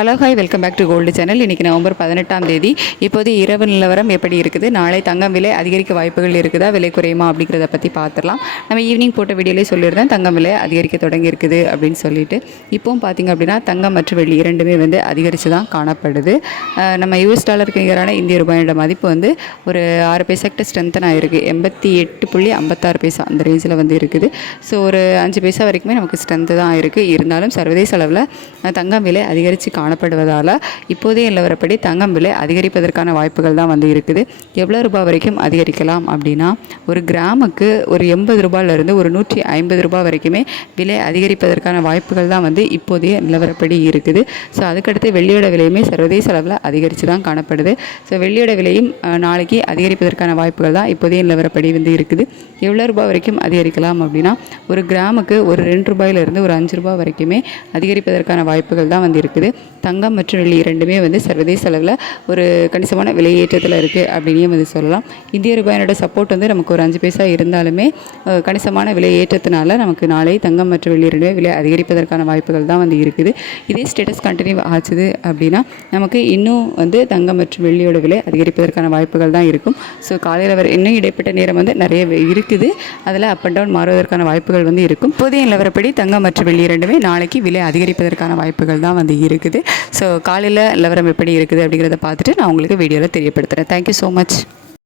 Hello hi. Welcome back to gold channel. இன்றைக்கி November பதினெட்டாம் தேதி. இப்போது இரவு நிலவரம் எப்படி இருக்குது? நாளை தங்கம் விலை அதிகரிக்க வாய்ப்புகள் இருக்குதா? விலை குறையுமா? அப்படிங்கிறத பற்றி பார்த்துடலாம் நம்ம ஈவினிங் போட்ட வீடியோலேயே சொல்லியிருந்தேன். தங்கம் விலை அதிகரிக்க தொடங்கி இருக்குது அப்படின்னு சொல்லிட்டு. இப்போவும் பார்த்திங்க அப்படின்னா தங்கம் மற்றும் வெள்ளி இரண்டுமே வந்து அதிகரித்து தான் காணப்படுது நம்ம யூஎஸ் டாலருக்கு நிகரான இந்திய ரூபாயோட மதிப்பு வந்து ஒரு ஆறு பைசாக்கிட்ட ஸ்ட்ரென்தன் ஆகிருக்கு எண்பத்தி எட்டு புள்ளி ஐம்பத்தாறு பைசா அந்த ரேஞ்சில் வந்து இருக்குது. ஸோ ஒரு அஞ்சு பைசா வரைக்குமே நமக்கு ஸ்ட்ரென்த்து தான் இருக்குது இருந்தாலும் சர்வதேச அளவில் தங்கம் விலை அதிகரித்து காணப்படுவதால் இப்போதைய நிலவரப்படி தங்கம் விலை அதிகரிப்பதற்கான வாய்ப்புகள் தான் வந்து இருக்குது. எவ்வளோ ரூபாய் வரைக்கும் அதிகரிக்கலாம் அப்படின்னா ஒரு கிராமுக்கு ஒரு எண்பது ரூபாயிலிருந்து ஒரு நூற்றி ஐம்பது ரூபாய் வரைக்குமே விலை அதிகரிப்பதற்கான வாய்ப்புகள் தான் வந்து இப்போதைய நிலவரப்படி இருக்குது. ஸோ அதுக்கடுத்து வெள்ளியோட விலையுமே சர்வதேச அளவில் அதிகரித்து தான் காணப்படுது. ஸோ வெள்ளியோட விலையும் நாளைக்கு அதிகரிப்பதற்கான வாய்ப்புகள் தான் இப்போதைய நிலவரப்படி வந்து இருக்குது. எவ்வளோ ரூபாய் வரைக்கும் அதிகரிக்கலாம் அப்படின்னா ஒரு கிராமுக்கு ஒரு ரெண்டு ரூபாயிலிருந்து ஒரு அஞ்சு ரூபாய் வரைக்குமே அதிகரிப்பதற்கான வாய்ப்புகள் தான் வந்து இருக்குது. தங்கம் மற்றும் வெள்ளி இரண்டுமே வந்து சர்வதேச அளவில் ஒரு கணிசமான விலையேற்றத்தில் இருக்குது அப்படின்னே வந்து சொல்லலாம். இந்திய ரூபாயினோட சப்போர்ட் வந்து நமக்கு ஒரு அஞ்சு பைசா இருந்தாலுமே கணிசமான விலை ஏற்றத்தினால நமக்கு நாளை தங்கம் மற்றும் வெள்ளி இரண்டுமே விலை அதிகரிப்பதற்கான வாய்ப்புகள் தான் வந்து இருக்குது. இதே ஸ்டேட்டஸ் கண்டினியூ ஆச்சுது அப்படின்னா நமக்கு இன்னும் வந்து தங்கம் மற்றும் வெள்ளியோட விலை அதிகரிப்பதற்கான வாய்ப்புகள் தான் இருக்கும். ஸோ காலையில் வர இன்னும் இடைப்பட்ட நேரம் வந்து நிறைய இருக்குது. அதில் அப் அண்ட் டவுன் மாறுவதற்கான வாய்ப்புகள் வந்து இருக்கும். புதிய நிலவரப்படி தங்கம் மற்றும் வெள்ளி இரண்டுமே நாளைக்கு விலை அதிகரிப்பதற்கான வாய்ப்புகள் தான் வந்து இருக்குது. ஸோ காலையில் நிலவரம் எப்படி இருக்குது அப்படிங்கிறத பார்த்துட்டு நான் உங்களுக்கு வீடியோவில் தெரியப்படுத்துகிறேன் தேங்க்யூ ஸோ மச்